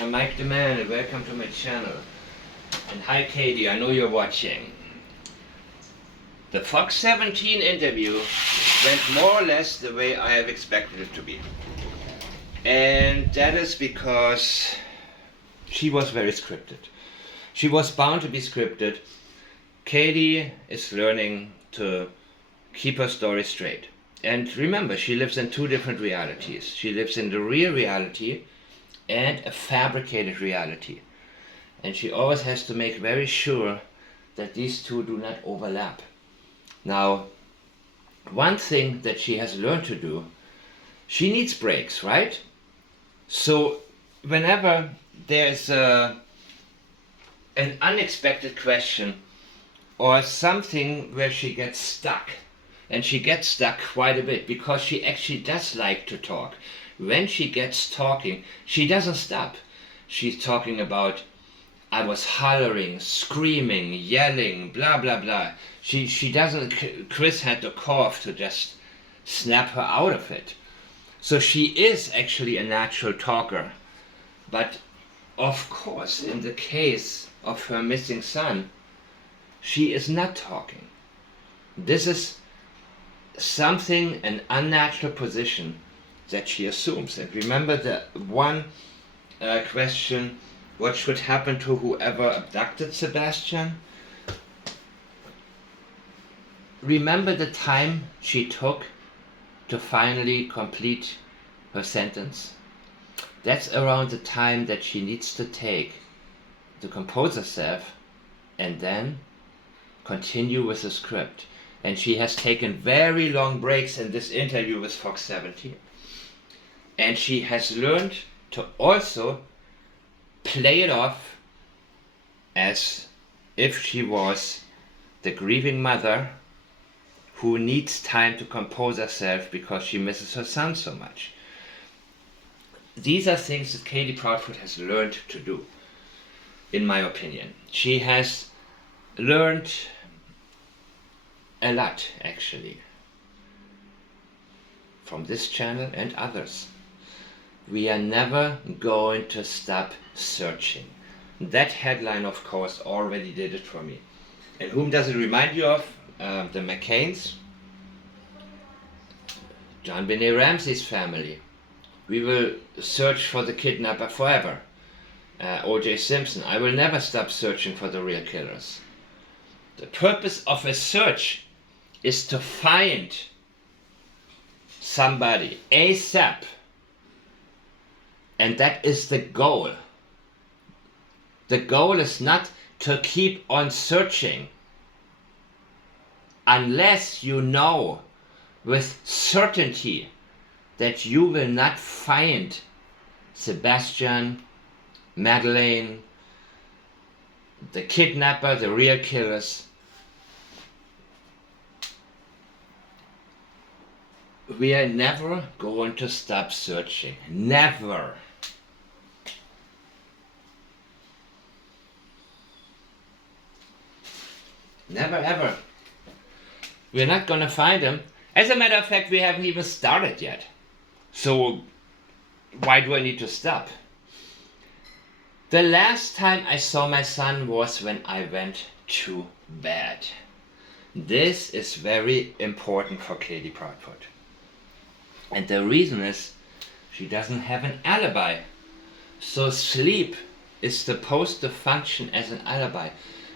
I'm Mike the Man and welcome to my channel. And hi Katie, I know you're watching. The Fox 17 interview went more or less the way I have expected it to be. And that is because she was very scripted. She was bound to be scripted. Katie is learning to keep her story straight. And remember, she lives in two different realities. She lives in the real reality and a fabricated reality. And she always has to make very sure that these two do not overlap. Now, one thing that she has learned to do, she needs breaks, right? So whenever there's an unexpected question or something where she gets stuck, and she gets stuck quite a bit because she actually does like to talk. When she gets talking, she doesn't stop. She's talking about, I was hollering, screaming, yelling, blah, blah, blah. She doesn't, Chris had to cough to just snap her out of it. So she is actually a natural talker. But of course, in the case of her missing son, she is not talking. This is something, an unnatural position that she assumes. And remember the one question, what should happen to whoever abducted Sebastian? Remember the time she took to finally complete her sentence? That's around the time that she needs to take to compose herself and then continue with the script. And she has taken very long breaks in this interview with Fox 17. And she has learned to also play it off as if she was the grieving mother who needs time to compose herself because she misses her son so much. These are things that Katie Proudfoot has learned to do, in my opinion. She has learned a lot, actually, from this channel and others. We are never going to stop searching. That headline, of course, already did it for me. And whom does it remind you of? The McCains, John Benet Ramsey's family. We will search for the kidnapper forever. O.J. Simpson. I will never stop searching for the real killers. The purpose of a search is to find somebody ASAP. And that is the goal. The goal is not to keep on searching unless you know with certainty that you will not find Sebastian, Madeleine, the kidnapper, the real killers. We are never going to stop searching. Never. Never ever. We're not going to find him. As a matter of fact, we haven't even started yet. So why do I need to stop? The last time I saw my son was when I went to bed. This is very important for Katie Proudfoot. And the reason is she doesn't have an alibi. So sleep is supposed to function as an alibi.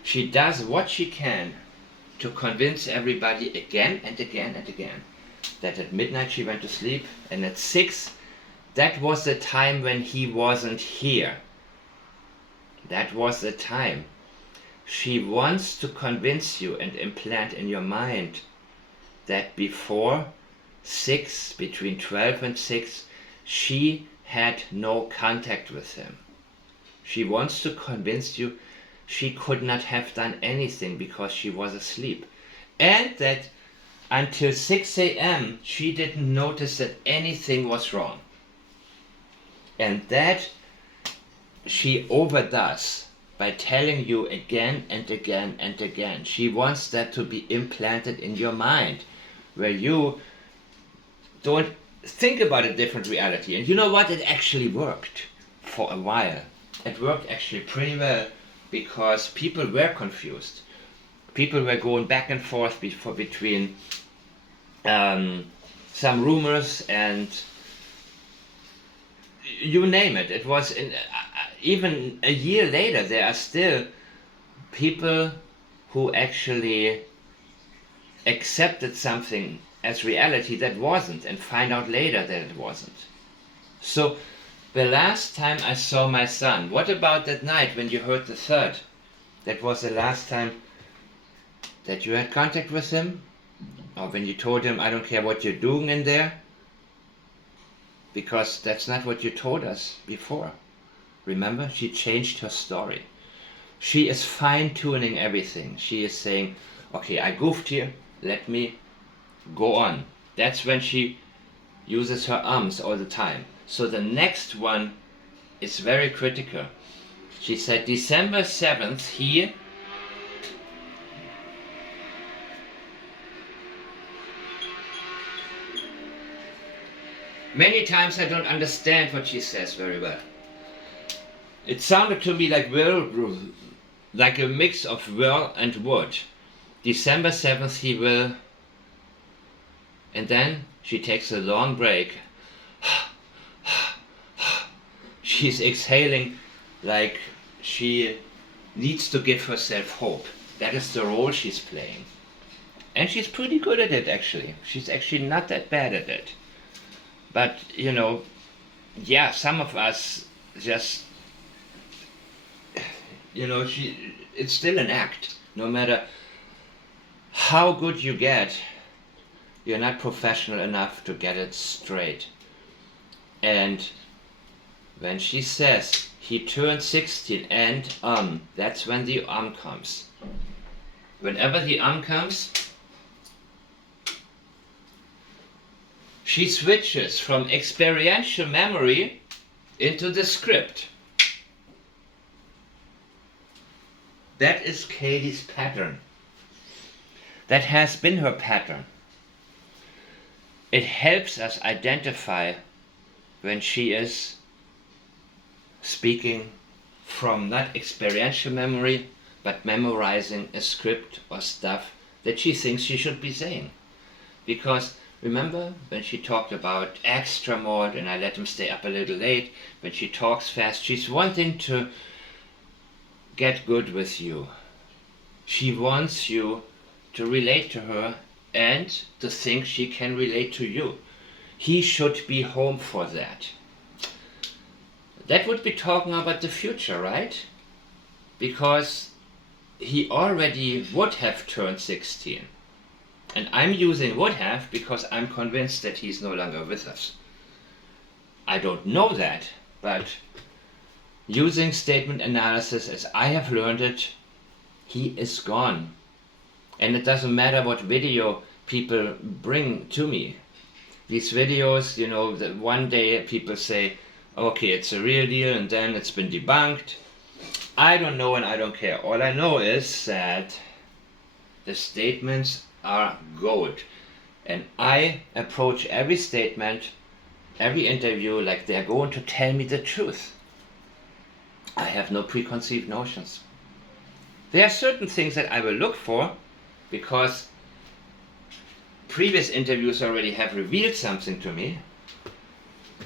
She does what she can to convince everybody again and again and again that at midnight she went to sleep, and at 6, that was the time when he wasn't here. That was the time. She wants to convince you and implant in your mind that before 6, between 12 and 6, she had no contact with him. She wants to convince you she could not have done anything because she was asleep. And that until 6 a.m. she didn't notice that anything was wrong. And that she overdoes by telling you again and again and again. She wants that to be implanted in your mind, where you don't think about a different reality. And you know what? It actually worked. for a while. It worked actually pretty well because people were confused. People were going back and forth between some rumors and you name it. It was even a year later there are still people who actually accepted something as reality that wasn't and find out later that it wasn't. So the last time I saw my son, what about that night when you heard the third? That was the last time that you had contact with him? Or when you told him, I don't care what you're doing in there? Because that's not what you told us before. Remember, she changed her story. She is fine-tuning everything. She is saying, okay, I goofed here, let me go on. That's when she uses her arms all the time. So the next one is very critical. She said December 7th he many times I don't understand what she says very well. It sounded to me like like a mix of whirl and wood. December 7th he will, and then she takes a long break. She's exhaling like she needs to give herself hope. That is the role she's playing. And she's pretty good at it actually. She's actually not that bad at it. But, you know, yeah, some of us just, you know, it's still an act. No matter how good you get, you're not professional enough to get it straight. And when she says he turned 16 and that's when the comes. Whenever the comes, she switches from experiential memory into the script. That is Katie's pattern. That has been her pattern. It helps us identify when she is speaking from not experiential memory, but memorizing a script or stuff that she thinks she should be saying. Because remember when she talked about extra mode and I let him stay up a little late, when she talks fast, she's wanting to get good with you. She wants you to relate to her and to think she can relate to you. He should be home for that. That would be talking about the future, right? Because he already would have turned 16. And I'm using would have because I'm convinced that he's no longer with us. I don't know that, but using statement analysis as I have learned it, he is gone. And it doesn't matter what video people bring to me. These videos, you know, that one day people say, okay, it's a real deal, and then it's been debunked. I don't know and I don't care. All I know is that the statements are gold. And I approach every statement, every interview like they're going to tell me the truth. I have no preconceived notions. There are certain things that I will look for because previous interviews already have revealed something to me.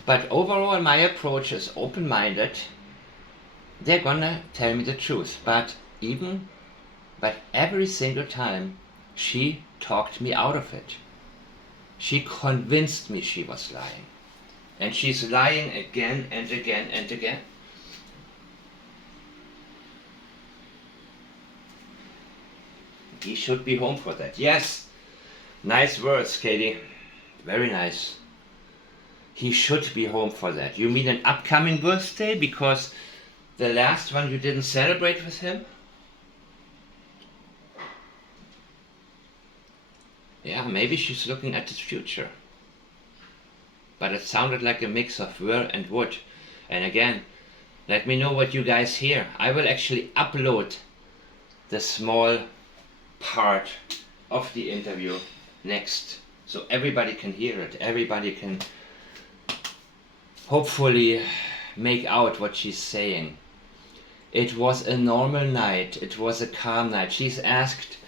But overall my approach is open-minded. They're gonna tell me the truth. But every single time she talked me out of it. She convinced me she was lying. And she's lying again and again and again. He should be home for that. Yes, nice words, Katie. Very nice. He should be home for that. You mean an upcoming birthday because the last one you didn't celebrate with him? Yeah, maybe she's looking at the future. But it sounded like a mix of whir and wood. And again, let me know what you guys hear. I will actually upload the small part of the interview next. So everybody can hear it. Everybody can hopefully make out what she's saying. It was a normal night. It was a calm night. She's asked,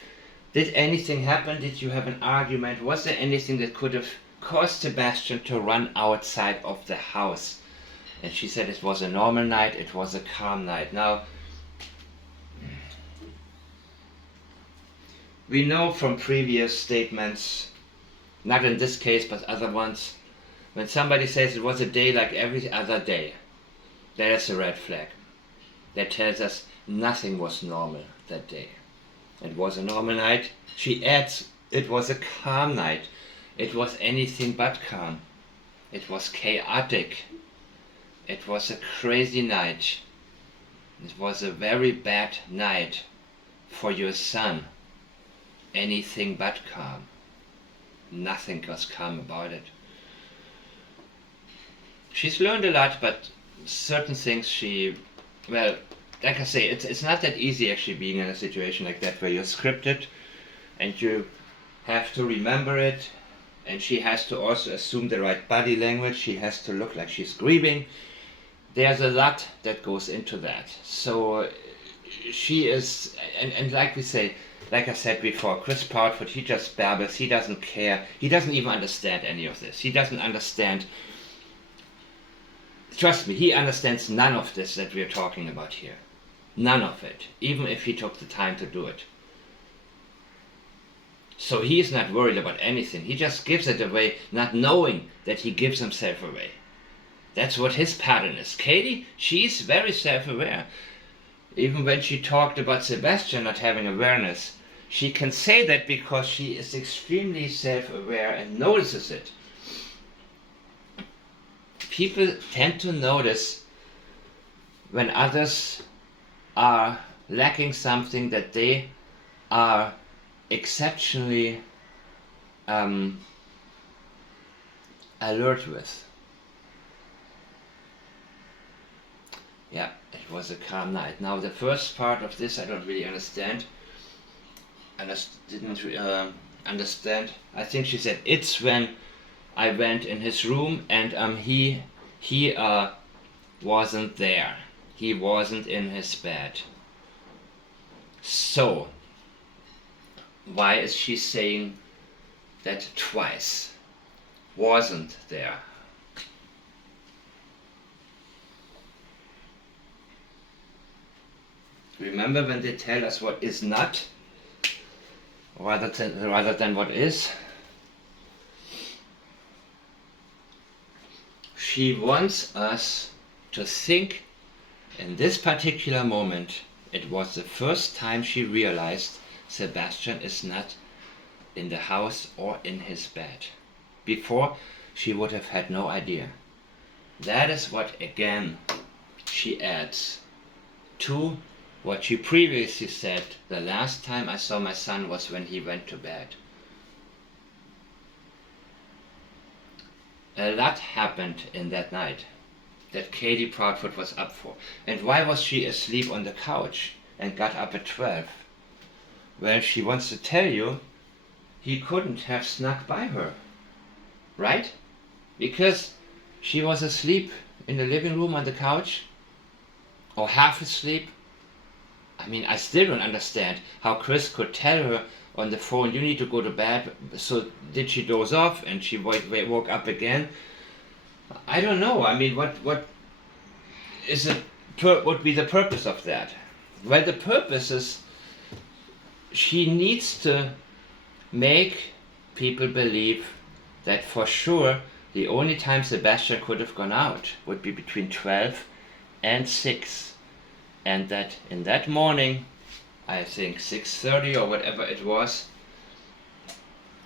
did anything happen? Did you have an argument? Was there anything that could have caused Sebastian to run outside of the house? And she said it was a normal night. It was a calm night. Now, we know from previous statements, not in this case but other ones, when somebody says it was a day like every other day, that is a red flag. That tells us nothing was normal that day. It was a normal night. She adds, it was a calm night. It was anything but calm. It was chaotic. It was a crazy night. It was a very bad night for your son. Anything but calm. Nothing was calm about it. She's learned a lot, but certain things well, like I say, it's not that easy actually being in a situation like that where you're scripted and you have to remember it, and she has to also assume the right body language. She has to look like she's grieving. There's a lot that goes into that. So she is, and like we say, like I said before, Chris Proudfoot, he just babbles. He doesn't care. He doesn't even understand any of this. He doesn't understand. Trust me, he understands none of this that we're talking about here. None of it, even if he took the time to do it. So he is not worried about anything. He just gives it away, not knowing that he gives himself away. That's what his pattern is. Katie, she's very self-aware. Even when she talked about Sebastian not having awareness, she can say that because she is extremely self-aware and notices it. People tend to notice when others are lacking something that they are exceptionally alert with. Yeah, it was a calm night. Now the first part of this I don't really understand. Didn't understand. I think she said it's when I went in his room and he wasn't there. He wasn't in his bed. So why is she saying that twice? Wasn't there. Remember when they tell us what is not, rather than what is? She wants us to think in this particular moment it was the first time she realized Sebastian is not in the house or in his bed. Before, she would have had no idea. That is what, again, she adds to what she previously said. The last time I saw my son was when he went to bed. A lot happened in that night that Katie Proudfoot was up for. And why was she asleep on the couch and got up at 12? Well, she wants to tell you he couldn't have snuck by her, right? Because she was asleep in the living room on the couch, or half asleep. I mean, I still don't understand how Chris could tell her on the phone, you need to go to bed. So did she doze off and she woke up again? I don't know. I mean, what is it? Would be the purpose of that? Well, the purpose is she needs to make people believe that for sure the only time Sebastian could have gone out would be between 12 and 6, and that in that morning, I think 6:30 or whatever it was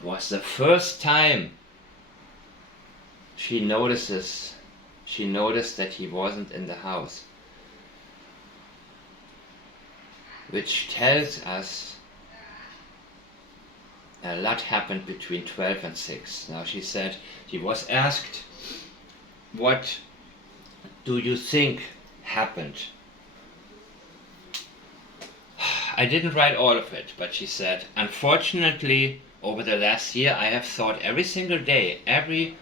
the first time she noticed that he wasn't in the house, which tells us a lot happened between 12 and 6. Now she said, she was asked, what do you think happened? I didn't write all of it, but she said, unfortunately, over the last year I have thought every single day, every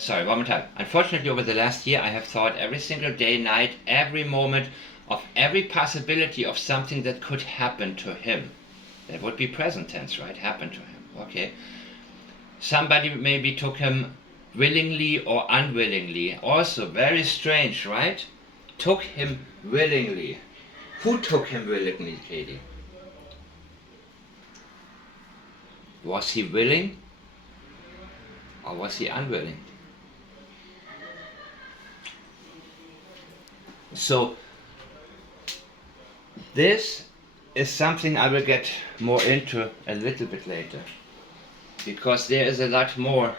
sorry, one more time. Unfortunately, over the last year, I have thought every single day, night, every moment of every possibility of something that could happen to him. That would be present tense, right? Happen to him. Okay. Somebody maybe took him willingly or unwillingly. Also very strange, right? Took him willingly. Who took him willingly, Katie? Was he willing or was he unwilling? So this is something I will get more into a little bit later, because there is a lot more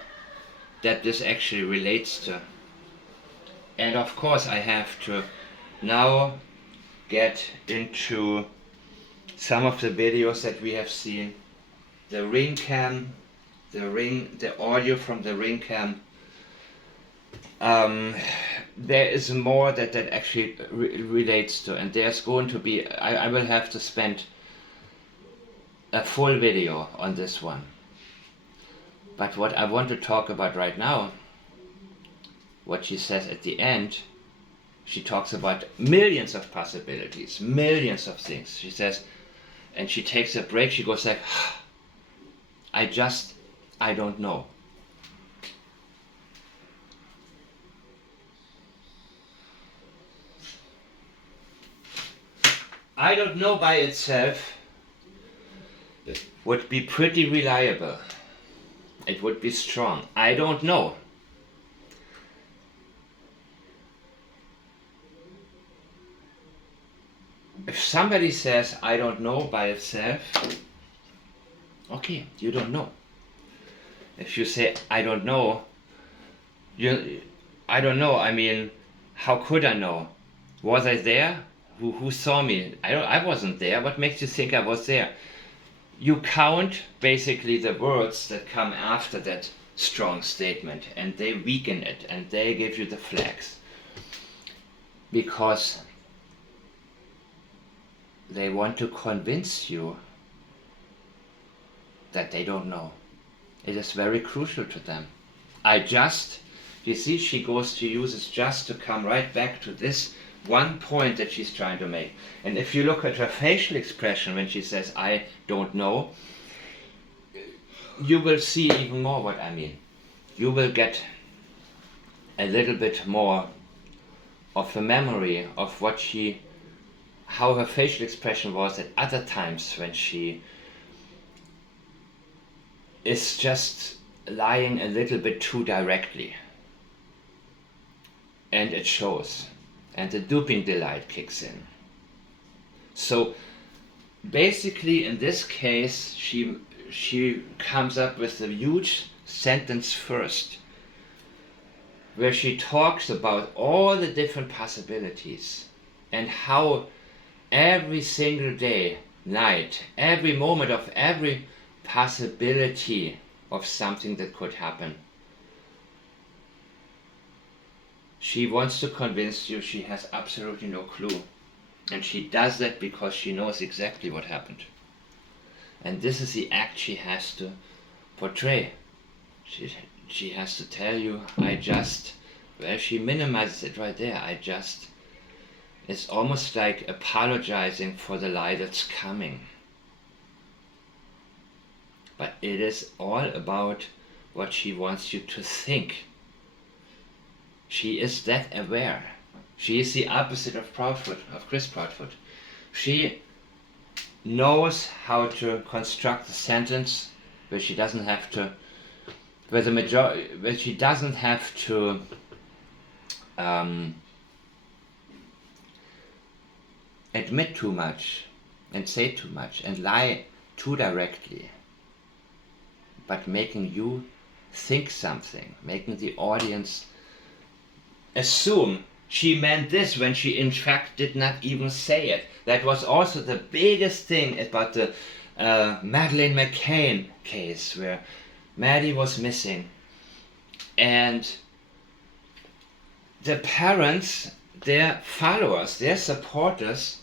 that this actually relates to. And of course I have to now get into some of the videos that we have seen, the ring cam, the audio from the ring cam. There is more that actually relates to, and there's going to be, I will have to spend a full video on this one. But what I want to talk about right now, what she says at the end, she talks about millions of possibilities, millions of things. She says, and she takes a break, she goes like, I don't know. I don't know by itself would be pretty reliable. It would be strong. I don't know. If somebody says I don't know by itself, okay, you don't know. If you say I don't know, I don't know, I mean, how could I know? Was I there? Who saw me? I wasn't there. What makes you think I was there? You count basically the words that come after that strong statement, and they weaken it, and they give you the flags. Because they want to convince you that they don't know. It is very crucial to them. You see, she uses just to come right back to this one point that she's trying to make. And if you look at her facial expression when she says, I don't know, you will see even more what I mean. You will get a little bit more of a memory of how her facial expression was at other times when she is just lying a little bit too directly. And it shows. And the duping delight kicks in. So basically in this case she comes up with a huge sentence first, where she talks about all the different possibilities and how every single day, night, every moment of every possibility of something that could happen, she wants to convince you she has absolutely no clue. And she does that because she knows exactly what happened. And this is the act she has to portray. She has to tell you, she minimizes it right there. It's almost like apologizing for the lie that's coming. But it is all about what she wants you to think. She is that aware. She is the opposite of Proudfoot, of Chris Proudfoot. She knows how to construct a sentence where she doesn't have to, where she doesn't have to admit too much and say too much and lie too directly, but making you think something, making the audience assume she meant this when she in fact did not even say it. That was also the biggest thing about the Madeleine McCann case, where Maddie was missing, and the parents, their followers, their supporters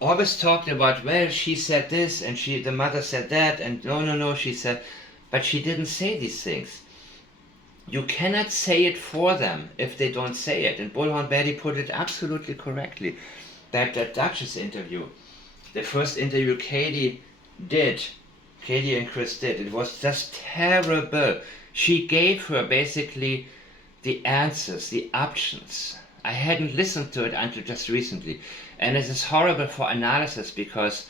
always talked about, well, she said this and the mother said that, and no, she said, but she didn't say these things. You cannot say it for them if they don't say it. And Bullhorn Betty put it absolutely correctly. That Duchess interview, the first interview Katie and Chris did, it was just terrible. She gave her basically the answers, the options. I hadn't listened to it until just recently. And it is horrible for analysis because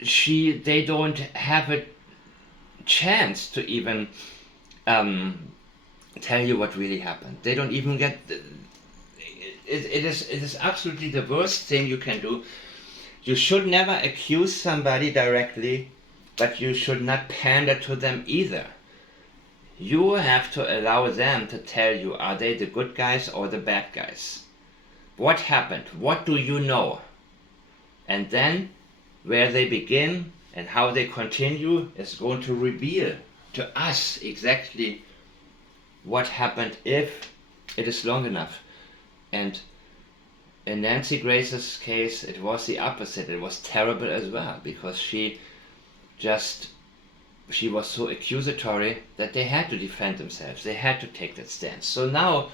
they don't have a chance to even tell you what really happened. They don't even get it is absolutely the worst thing you can do. You should never accuse somebody directly, but you should not pander to them either. You have to allow them to tell you, are they the good guys or the bad guys? What happened? What do you know? And then where they begin and how they continue is going to reveal to us exactly what happened if it is long enough. And in Nancy Grace's case, it was the opposite. It was terrible as well, because she was so accusatory that they had to defend themselves. They had to take that stance. So now,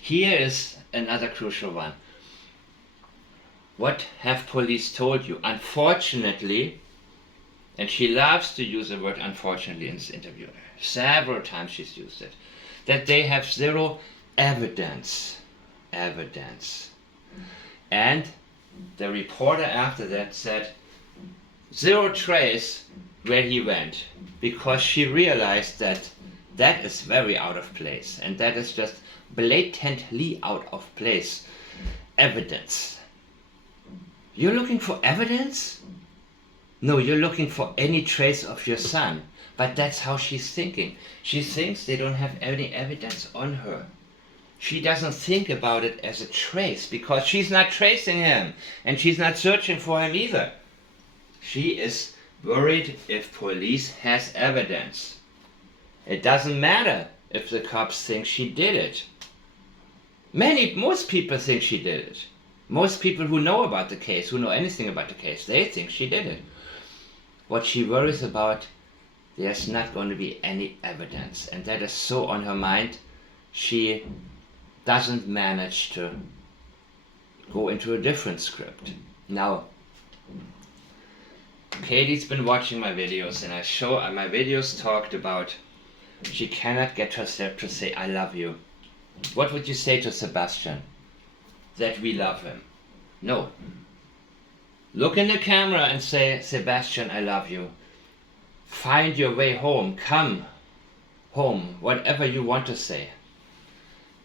here is another crucial one. What have police told you? Unfortunately, and she loves to use the word unfortunately in this interview. Several times she's used it. That they have zero evidence. And the reporter after that said, zero trace where he went, because she realized that that is very out of place, and that is just blatantly out of place evidence. You're looking for evidence? No, you're looking for any trace of your son. But that's how she's thinking. She thinks they don't have any evidence on her. She doesn't think about it as a trace, because she's not tracing him, and she's not searching for him either. She is worried if police has evidence. It doesn't matter if the cops think she did it. Most people think she did it. Most people who know about the case, who know anything about the case, they think she did it. What she worries about, there's not going to be any evidence, and that is so on her mind. She doesn't manage to go into a different script. Now, Katie's been watching my videos, and my videos talked about she cannot get herself to say I love you. What would you say to Sebastian? That we love him? No. Look in the camera and say, Sebastian, I love you. Find your way home. Come home. Whatever you want to say.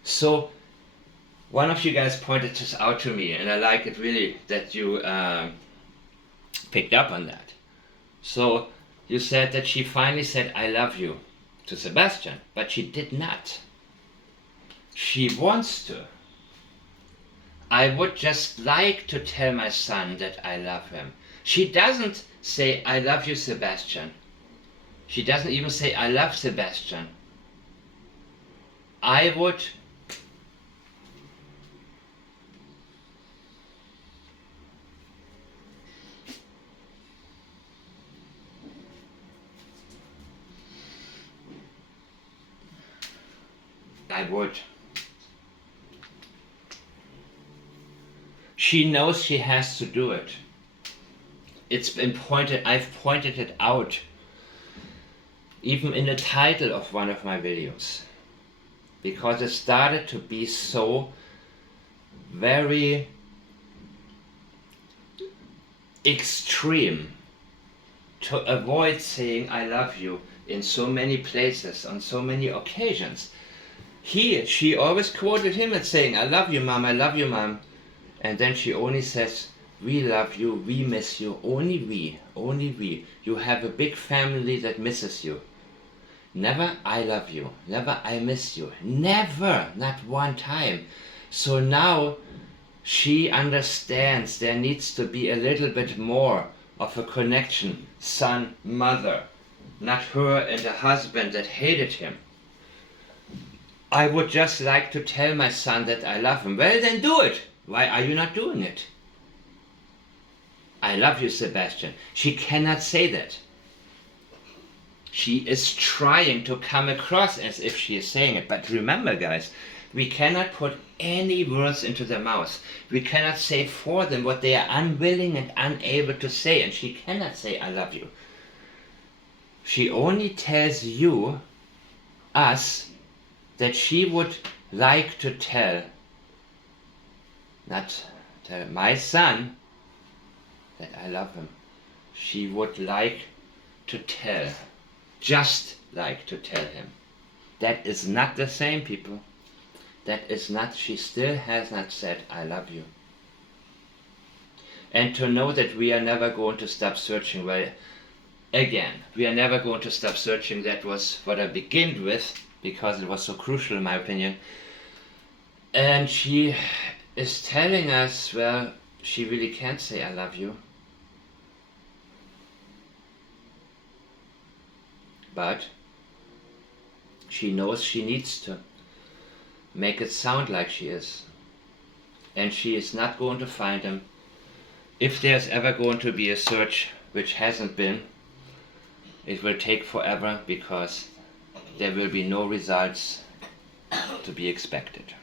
So, one of you guys pointed this out to me, and I like it really that you picked up on that. So, you said that she finally said, I love you to Sebastian, but she did not. She wants to. I would just like to tell my son that I love him. She doesn't say, I love you, Sebastian. She doesn't even say, I love Sebastian. I would She knows she has to do it. It's been I've pointed it out, even in the title of one of my videos, because it started to be so very extreme to avoid saying I love you in so many places, on so many occasions. She always quoted him as saying, I love you, Mom, I love you, Mom. And then she only says, we love you, we miss you, only we. You have a big family that misses you. Never I love you, never I miss you, never, not one time. So now she understands there needs to be a little bit more of a connection, son, mother, not her and a husband that hated him. I would just like to tell my son that I love him. Well, then do it. Why are you not doing it? I love you, Sebastian. She cannot say that. She is trying to come across as if she is saying it. But remember, guys, we cannot put any words into their mouth. We cannot say for them what they are unwilling and unable to say. And she cannot say, I love you. She only tells you, us, that she would like to tell, not tell my son that I love him. She would like to tell, just like to tell him. That is not the same, people. That is not, she still has not said, I love you. And to know that we are never going to stop searching, well, again, we are never going to stop searching. That was what I began with, because it was so crucial in my opinion. And she is telling us, well, she really can't say I love you. But she knows she needs to make it sound like she is. And she is not going to find him. If there's ever going to be a search, which hasn't been, it will take forever, because there will be no results to be expected.